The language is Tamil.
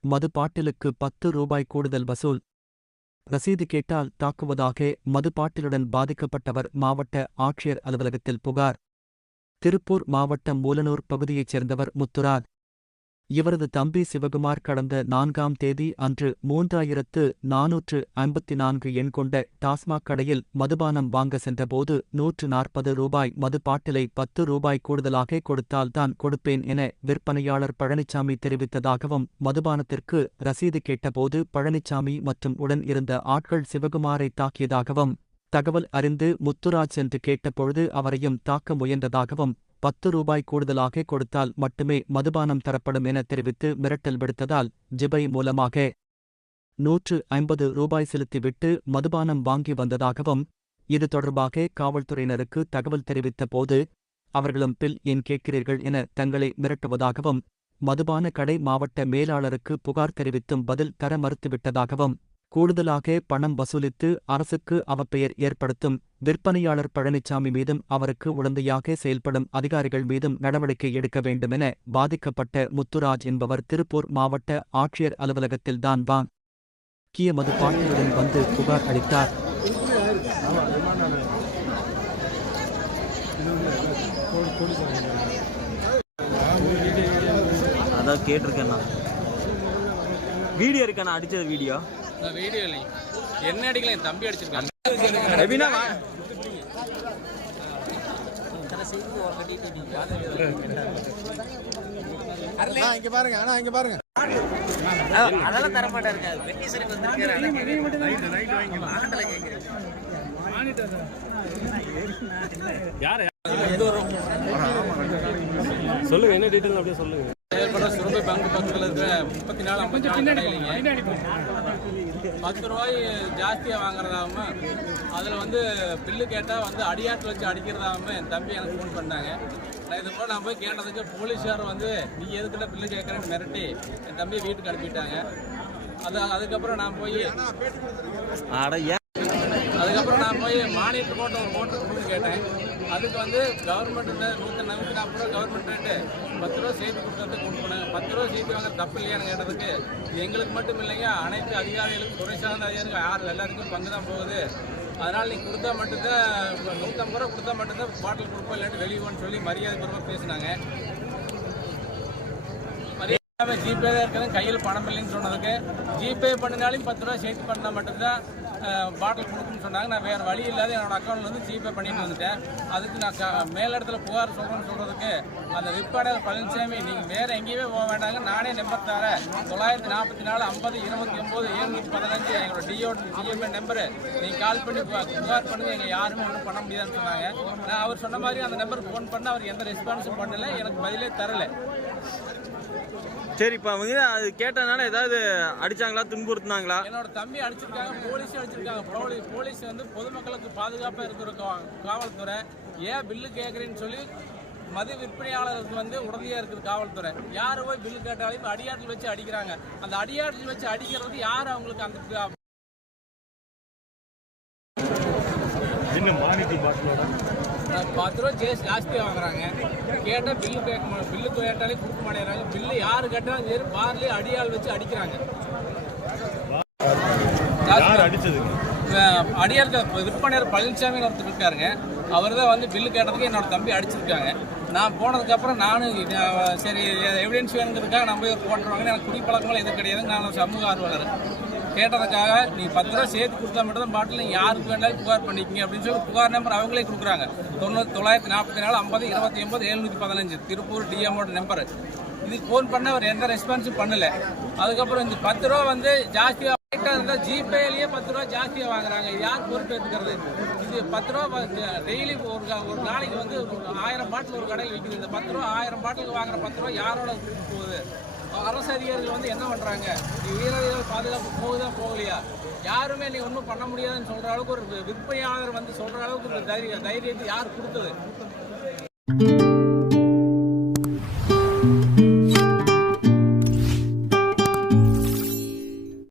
மது பாட்டிலுக்கு பத்து ரூபாய் கூடுதல் வசூல். ரசீது கேட்டால் தாக்குவதாக மது பாட்டிலுடன் பாதிக்கப்பட்டவர் மாவட்ட ஆட்சியர் அலுவலகத்தில் புகார். திருப்பூர் மாவட்டம் மூலனூர் பகுதியைச் சேர்ந்தவர் முத்துராஜ் இவரது தம்பி சிவகுமார் கடந்த நான்காம் தேதி அன்று மூன்றாயிரத்து நாநூற்று ஐம்பத்தி நான்கு எண் கொண்ட டாஸ்மாக் கடையில் மதுபானம் வாங்க சென்றபோது நூற்று நாற்பது ரூபாய் மது பாட்டிலை பத்து ரூபாய் கூடுதலாக கொடுத்தால்தான் கொடுப்பேன் என விற்பனையாளர் பழனிசாமி தெரிவித்ததாகவும் மதுபானத்திற்கு ரசீது கேட்டபோது பழனிசாமி மற்றும் உடன் இருந்த ஆட்கள் சிவகுமாரை தாக்கியதாகவும் தகவல் அறிந்து முத்துராஜ் என்று கேட்டபொழுது அவரையும் தாக்க முயன்றதாகவும் பத்து ரூபாய் கூடுதலாக கொடுத்தால் மட்டுமே மதுபானம் தரப்படும் என தெரிவித்து மிரட்டல் விடுத்ததால் ஜிபை மூலமாக நூற்று ஐம்பது ரூபாய் செலுத்திவிட்டு மதுபானம் வாங்கி வந்ததாகவும் இது தொடர்பாக காவல்துறையினருக்கு தகவல் தெரிவித்த போது அவர்களும் பில் ஏன் கேட்கிறீர்கள் என தங்களை மிரட்டுவதாகவும் மதுபான கடை மாவட்ட மேலாளருக்கு புகார் தெரிவித்தும் பதில் தர மறுத்துவிட்டதாகவும் கூடுதலாக பணம் வசூலித்து அரசுக்கு அவப்பெயர் ஏற்படுத்தும் விற்பனையாளர் பழனிசாமி மீதும் அவருக்கு உடந்தையாக செயல்படும் அதிகாரிகள் மீதும் நடவடிக்கை எடுக்க வேண்டுமென பாதிக்கப்பட்ட முத்துராஜ் என்பவர் திருப்பூர் மாவட்ட ஆட்சியர் அலுவலகத்தில்தான் வாங் கிய மது வந்து புகார் அளித்தார். அதான் கேட்டிருக்கேன் வீடியோ இருக்கா நான் அடிச்சது வீடியோ. வீடியோ இல்லை என்ன அடிக்கல என் தம்பி அடிச்சிருக்கான் இங்க பாருங்க ஆனா இங்க பாருங்க. அதெல்லாம் தர மாட்டாருங்க. வந்திருக்காரு. சொல்லுங்க என்ன டீட்டெயில் அப்படியே சொல்லுங்க. பங்கு பக்கத்தில் இருக்கிற முப்பத்தி நாலு ஐம்பத்தி நாலு கடையிலைங்க பத்து ரூபாய் ஜாஸ்தியாக வாங்குறதாம அதில் வந்து பில்லு கேட்டால் வந்து அடியாட்டில் வச்சு அடிக்கிறதாம என் தம்பி எனக்கு ஃபோன் பண்ணாங்க. நான் இது போல் நான் போய் கேட்டதுக்கு போலீஸார் வந்து நீ எதுக்கிட்ட பில்லு கேட்குறேன்னு மிரட்டி என் தம்பியை வீட்டுக்கு அனுப்பிட்டாங்க. அது அதுக்கப்புறம் நான் போய் அதுக்கப்புறம் நான் போய் மானிட்டர் போட்ட ஒரு மோட்டர் கொடுத்து கேட்டேன். அதுக்கு வந்து கவர்மெண்ட்டு நூற்றி நூற்றி நாற்பது ரூபா கவர்மெண்ட் ரேட்டு பத்து ரூபா சேர்த்து கொடுக்கறதுக்கு கொடுக்கணும். போனாங்க பத்து ரூபா சேர்த்து வாங்க தப்பு இல்லையான்னு கேட்டதுக்கு எங்களுக்கு மட்டும் இல்லைங்க அனைத்து அதிகாரிகளுக்கும் துறை சார்ந்த அதிகாரிகள் யார் எல்லாருக்கும் பங்கு தான் போகுது. அதனால் நீங்கள் கொடுத்தா மட்டும்தான் நூற்றம்பது ரூபா கொடுத்தா மட்டும்தான் பாட்டில் கொடுப்போம் இல்லாட்டி வெளியோன்னு சொல்லி மரியாதை பூர்வமாக பேசினாங்க. மரியாதை ஜிபே தான் இருக்கிறது கையில் பணம் இல்லைன்னு சொன்னதுக்கு. ஜிபே பண்ணினாலும் பத்து ரூபா சேர்த்து பண்ணால் மட்டும்தான் பாட்டில் கொடுக்குன்னு சொன்னாங்க. நான் வேறு வழி இல்லாத என்னோடய அக்கௌண்ட்லேருந்து ஜிபே பண்ணிட்டு வந்துட்டேன். அதுக்கு நான் க மேலிடத்துல புகார் சொல்கிறேன்னு சொல்கிறதுக்கு அந்த விற்பாடல் பழனிசாமி நீங்கள் வேறு எங்கேயுமே போக வேண்டாங்க. நானே நம்பர் தரேன் தொள்ளாயிரத்தி நாற்பத்தி நாலு ஐம்பது இருபத்தி ஒம்பது ஏழ்நூற்றி பதினஞ்சு எங்களோட டிஓ டிஎம்ஏ நம்பரு நீங்கள் கால் பண்ணி புகார் பண்ணுங்க எங்கள் யாருமே ஒன்றும் பண்ண முடியாதுன்னு சொன்னாங்க. நான் அவர் சொன்ன மாதிரி அந்த நம்பருக்கு ஃபோன் பண்ண அவர் எந்த ரெஸ்பான்ஸும் பண்ணல. எனக்கு பதிலே தரலை. சரி இப்போ அவங்க அது கேட்டதுனால ஏதாவது அடிச்சாங்களா துன்புறுத்துனாங்களா? என்னோட தம்பி அடிச்சிருக்காங்க போலீஸும் அடிச்சிருக்காங்க. போலீஸ் போலீஸ் வந்து பொதுமக்களுக்கு பாதுகாப்பாக இருக்கிற காவல்துறை. ஏன் பில்லு கேட்குறேன்னு சொல்லி மது விற்பனையாளருக்கு வந்து உடனடியாக இருக்குது காவல்துறை. யார் போய் பில்லு கேட்டாலும் அடியாட்டில் வச்சு அடிக்கிறாங்க. அந்த அடியாட்டில் வச்சு அடிக்கிறது யார் அவங்களுக்கு அந்த ப- நான் பத்து ரூபா ஜேஸ் ஜாஸ்தியாக வாங்குறாங்க. கேட்டால் பில்லு கேட்க பில்லு கேட்டாலே கொடுக்க மாட்டேங்கிறாங்க. பில்லு யார் கேட்டாலும் சரி பார்லேயே அடியாள் வச்சு அடிக்கிறாங்க. அஹ் அடியாருக்கு விற்பனையாளர் பழனிசாமி ஒருத்தர் இருக்காருங்க. அவர் தான் வந்து பில்லு கேட்டதுக்கு என்னோட தம்பி அடிச்சிருக்காங்க. நான் போனதுக்கப்புறம் நானும் சரி எவிடன்ஸ் வேணுங்கிறதுக்காக நான் போய் போட்டுருவாங்க எனக்கு குடிப்பழக்கமெல்லாம் எதுவும் கிடையாது நான் சமூக ஆர்வலர். கேட்டதுக்காக நீ பத்து ரூபா சேர்த்து கொடுத்தா மட்டும் தான் பாட்டில் யாருக்கு வேணாலும் புகார் பண்ணிக்கிங்க அப்படின்னு சொல்லி புகார் நம்பர் அவங்களே கொடுக்குறாங்க. தொண்ணூற்றி தொள்ளாயிரத்தி நாற்பத்தி நாலு ஐம்பது இருபத்தி ஒன்பது எழுநூற்றி பதினஞ்சு. திருப்பூர் டிஎம்மோட நம்பர் இதுக்கு ஃபோன் பண்ண அவர் எந்த ரெஸ்பான்ஸும் பண்ணல. அதுக்கப்புறம் இந்த பத்து ரூபா வந்து ஜாஸ்தியாக கரெக்டாக இருந்தால் ஜிபேலேயே பத்து ரூபா ஜாஸ்தியாக வாங்குறாங்க. யார் பொறுப்பேற்றுக்கிறது இது பத்து ரூபா டெய்லி ஒரு ஒரு நாளைக்கு வந்து ஆயிரம் பாட்டில் ஒரு கடையில் விற்கிது இந்த பத்து ரூபா ஆயிரம் பாட்டிலுக்கு வாங்குற பத்து ரூபா யாரோட போகுது அரசு அதிகாரிகள் வந்து என்ன பண்ணுறாங்க வீரர்கள் பாதுகாப்பு போகுதா போகலையா? யாருமே நீ ஒன்றும் பண்ண முடியாதுன்னு சொல்கிற அளவுக்கு ஒரு விற்பனையாளர் வந்து சொல்கிற அளவுக்கு ஒரு தைரிய தைரியத்தை யார் கொடுத்தது?